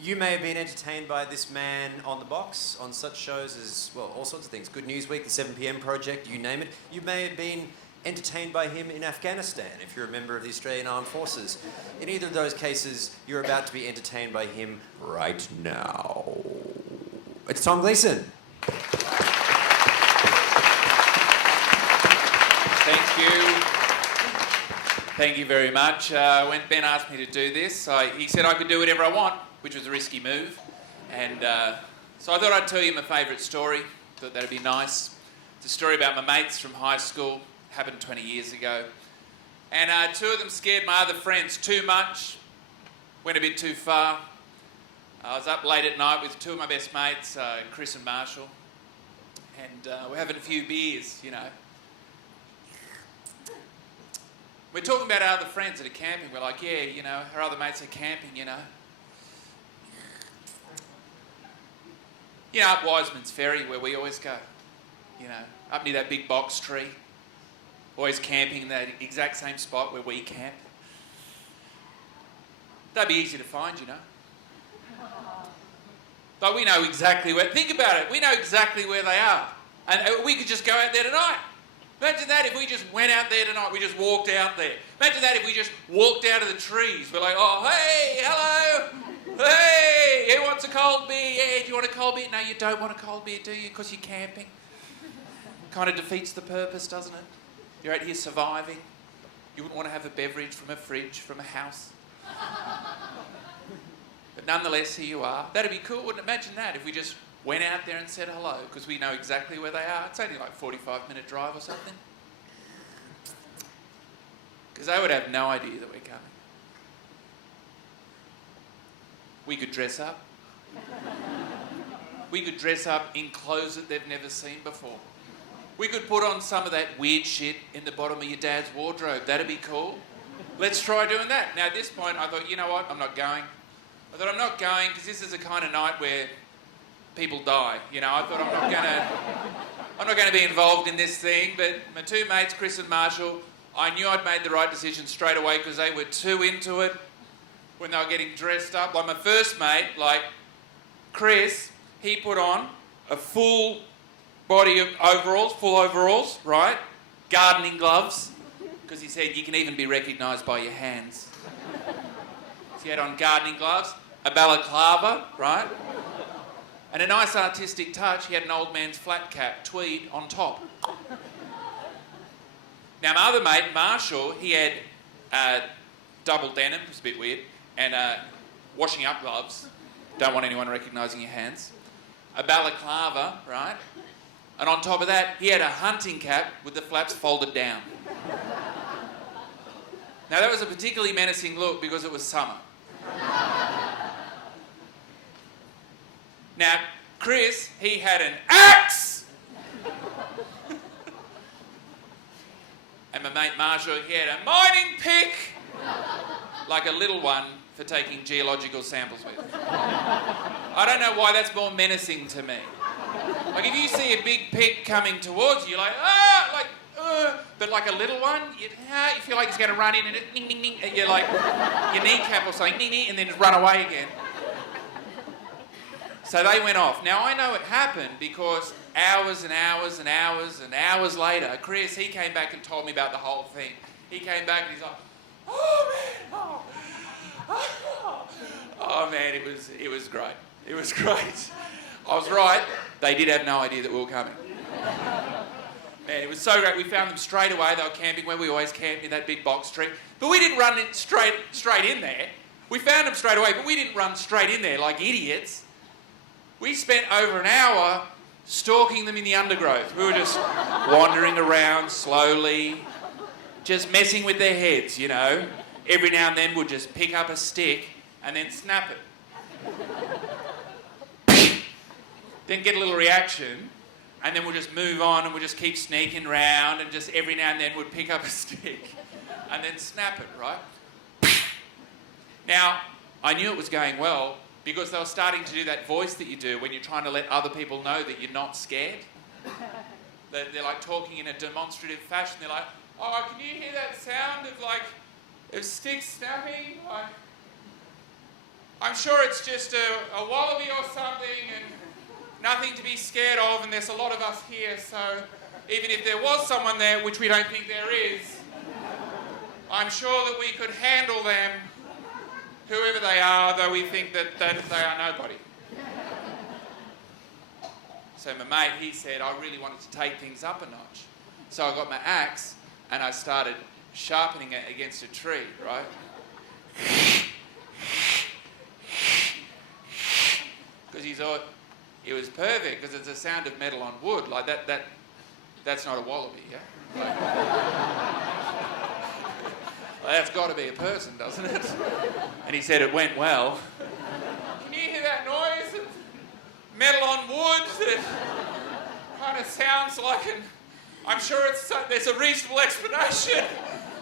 You may have been entertained by this man on The Box, on such shows as, well, all sorts of things. Good News Week, the 7pm Project, you name it. You may have been entertained by him in Afghanistan, if you're a member of the Australian Armed Forces. In either of those cases, you're about to be entertained by him right now. It's Tom Gleeson. Thank you. Thank you very much. When Ben asked me to do this, he said I could do whatever I want, which was a risky move. And so I thought I'd tell you my favourite story. Thought that'd be nice. It's a story about my mates from high school. Happened 20 years ago. And two of them scared my other friends too much. Went a bit too far. I was up late at night with two of my best mates, Chris and Marshall. And we're having a few beers, you know. We're talking about our other friends that are camping. We're like, yeah, you know, our other mates are camping, you know. You know, up Wiseman's Ferry, where we always go. You know, up near that big box tree. Always camping in that exact same spot where we camp. That'd be easy to find, you know. But we know exactly where... Think about it. We know exactly where they are. And we could just go out there tonight. Imagine that if we just went out there tonight, we just walked out there. Imagine that if we just walked out of the trees. We're like, oh, hey, hello. Hey, who wants a cold beer? Yeah, do you want a cold beer? No, you don't want a cold beer, do you? Because you're camping. Kind of defeats the purpose, doesn't it? You're out here surviving. You wouldn't want to have a beverage from a fridge, from a house. But nonetheless, here you are. That'd be cool, wouldn't it? Imagine that if we just went out there and said hello, because we know exactly where they are. It's only like a 45-minute drive or something. Because they would have no idea that we're coming. We could dress up. We could dress up in clothes that they've never seen before. We could put on some of that weird shit in the bottom of your dad's wardrobe. That'd be cool. Let's try doing that. Now, at this point, I thought, you know what? I'm not going. I thought, I'm not going because this is the kind of night where people die. You know, I thought I'm not going to be involved in this thing. But my two mates, Chris and Marshall, I knew I'd made the right decision straight away because they were too into it when they were getting dressed up. Like my first mate, like Chris, he put on a full body of overalls, full overalls, right? Gardening gloves, because he said you can even be recognised by your hands. So he had on gardening gloves, a balaclava, right? And a nice artistic touch, he had an old man's flat cap, tweed, on top. Now my other mate, Marshall, he had double denim, it's a bit weird, and washing up gloves, don't want anyone recognising your hands, a balaclava, right? And on top of that, he had a hunting cap with the flaps folded down. Now that was a particularly menacing look because it was summer. Now, Chris, he had an axe! And my mate Marshall, he had a mining pick! Like a little one for taking geological samples with. I don't know why that's more menacing to me. Like if you see a big pick coming towards you, you're like, but like a little one, you feel like it's going to run in and it, ding, ding, ding, you're like, your kneecap or something, ding, ding, and then just run away again. So they went off. Now I know it happened because hours and hours and hours and hours later, Chris, he came back and told me about the whole thing. He came back and he's like, oh man, it was great. It was great. I was right. They did have no idea that we were coming. Man, it was so great. We found them straight away. They were camping where we always camp, in that big box tree. But we didn't run it straight in there. We found them straight away, but we didn't run straight in there like idiots. We spent over an hour stalking them in the undergrowth. We were just wandering around slowly, just messing with their heads, you know. Every now and then we'd just pick up a stick and then snap it. Then get a little reaction, and then we'll just move on and we'll just keep sneaking around and just every now and then we'd pick up a stick and then snap it, right? Now, I knew it was going well because they were starting to do that voice that you do when you're trying to let other people know that you're not scared. They're like talking in a demonstrative fashion. They're like, oh, can you hear that sound of like, of sticks snapping? Like, I'm sure it's just a wallaby or something and nothing to be scared of, and there's a lot of us here, so even if there was someone there, which we don't think there is, I'm sure that we could handle them, whoever they are, though we think that they are nobody. So my mate, he said, I really wanted to take things up a notch. So I got my axe and I started sharpening it against a tree, right? Because he thought it was perfect, because it's a sound of metal on wood. Like that's not a wallaby, yeah? Well, that's got to be a person, doesn't it? And he said it went well. Can you hear that noise? It's metal on wood. It kind of sounds like I'm sure there's a reasonable explanation.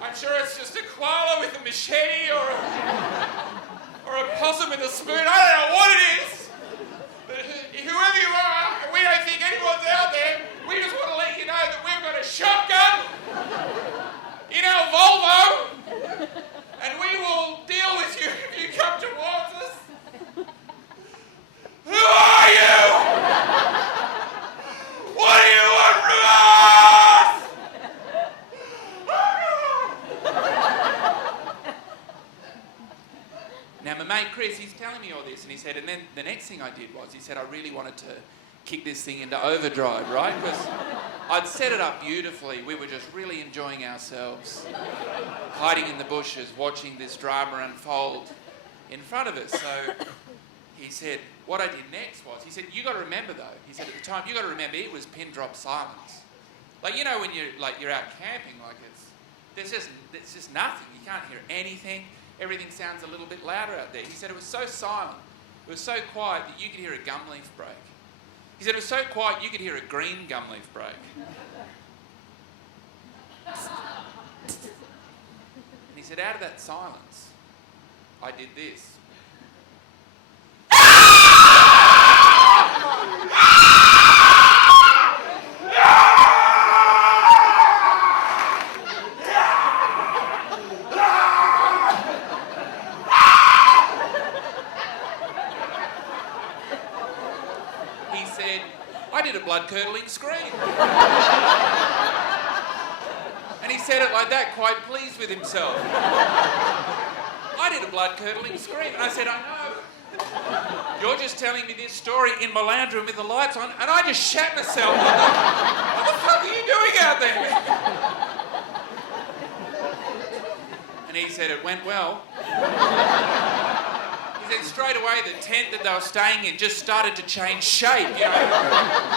I'm sure it's just a koala with a machete or a possum with a spoon. I don't know what it is. But whoever you are, we don't think anyone's out there. We just want to let you know that we've got a shotgun in our Volvo, and we will deal with you if you come towards us. Who are you? What do you want from us? Now my mate Chris, he's telling me all this, and he said, and then the next thing I did was, he said, I really wanted to kick this thing into overdrive, right? Because I'd set it up beautifully. We were just really enjoying ourselves, hiding in the bushes, watching this drama unfold in front of us. So he said, what I did next was, he said, you got to remember though, he said at the time, you got to remember it was pin drop silence. Like, you know, when you're out camping, like there's just nothing. You can't hear anything. Everything sounds a little bit louder out there. He said it was so silent, it was so quiet that you could hear a gum leaf break. He said it was so quiet you could hear a green gum leaf break. And he said, out of that silence, I did this. I did a blood-curdling scream. And he said it like that, quite pleased with himself. I did a blood-curdling scream. And I said, I know. You're just telling me this story in my lounge room with the lights on, and I just shat myself. What the fuck are you doing out there? And he said it went well. He said straight away the tent that they were staying in just started to change shape, you know.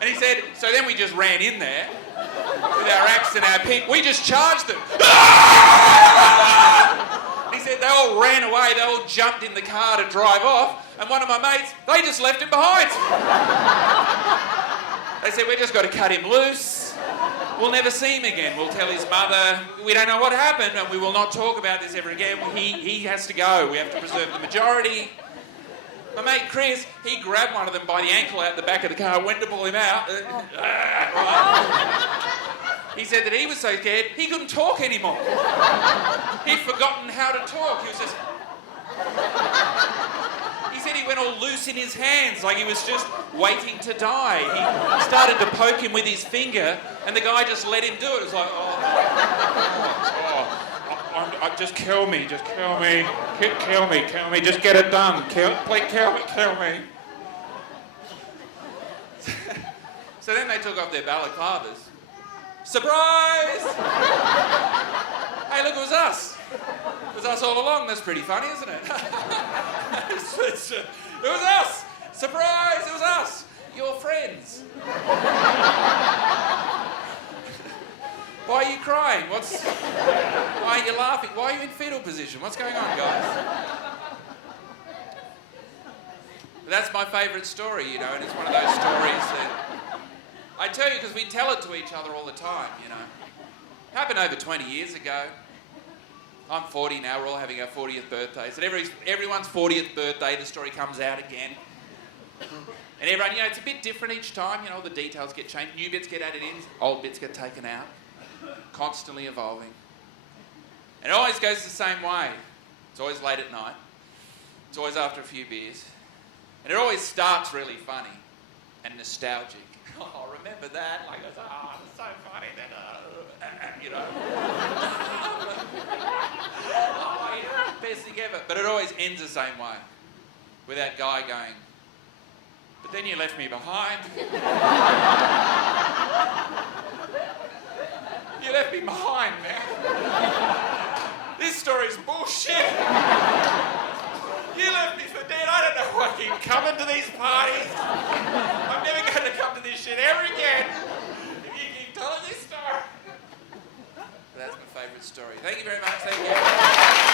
And he said, so then we just ran in there with our axe and our pick. We just charged them. He said they all ran away. They all jumped in the car to drive off. And one of my mates, they just left him behind. They said, we've just got to cut him loose. We'll never see him again. We'll tell his mother, we don't know what happened, and we will not talk about this ever again. He has to go. We have to preserve the majority. My mate Chris, he grabbed one of them by the ankle out the back of the car, went to pull him out. He said that he was so scared, he couldn't talk anymore. He'd forgotten how to talk. He was just... He said he went all loose in his hands, like he was just waiting to die. He started to poke him with his finger, and the guy just let him do it. It was like, just kill me, just kill me, kill me, just get it done, kill me. So then they took off their balaclavas. Surprise! Hey, look, it was us. It was us all along. That's pretty funny, isn't it? It was us. Surprise, it was us. Your friends. Why are you crying? Why are you laughing? Why are you in fetal position? What's going on, guys? That's my favourite story, you know, and it's one of those stories that I tell you because we tell it to each other all the time, you know. It happened over 20 years ago. I'm 40 now, we're all having our 40th birthdays. And everyone's 40th birthday, the story comes out again. And everyone, you know, it's a bit different each time, you know, the details get changed, new bits get added in, old bits get taken out. Constantly evolving. And it always goes the same way. It's always late at night. It's always after a few beers. And it always starts really funny and nostalgic. Oh, remember that? Like, it's so funny that, you know. Oh, yeah, best thing ever. But it always ends the same way. With that guy going, but then you left me behind. You left me behind, man. This story's bullshit. You left me for dead. I don't know why I keep coming to these parties. I'm never going to come to this shit ever again. If you keep telling this story. But that's my favourite story. Thank you very much. Thank you.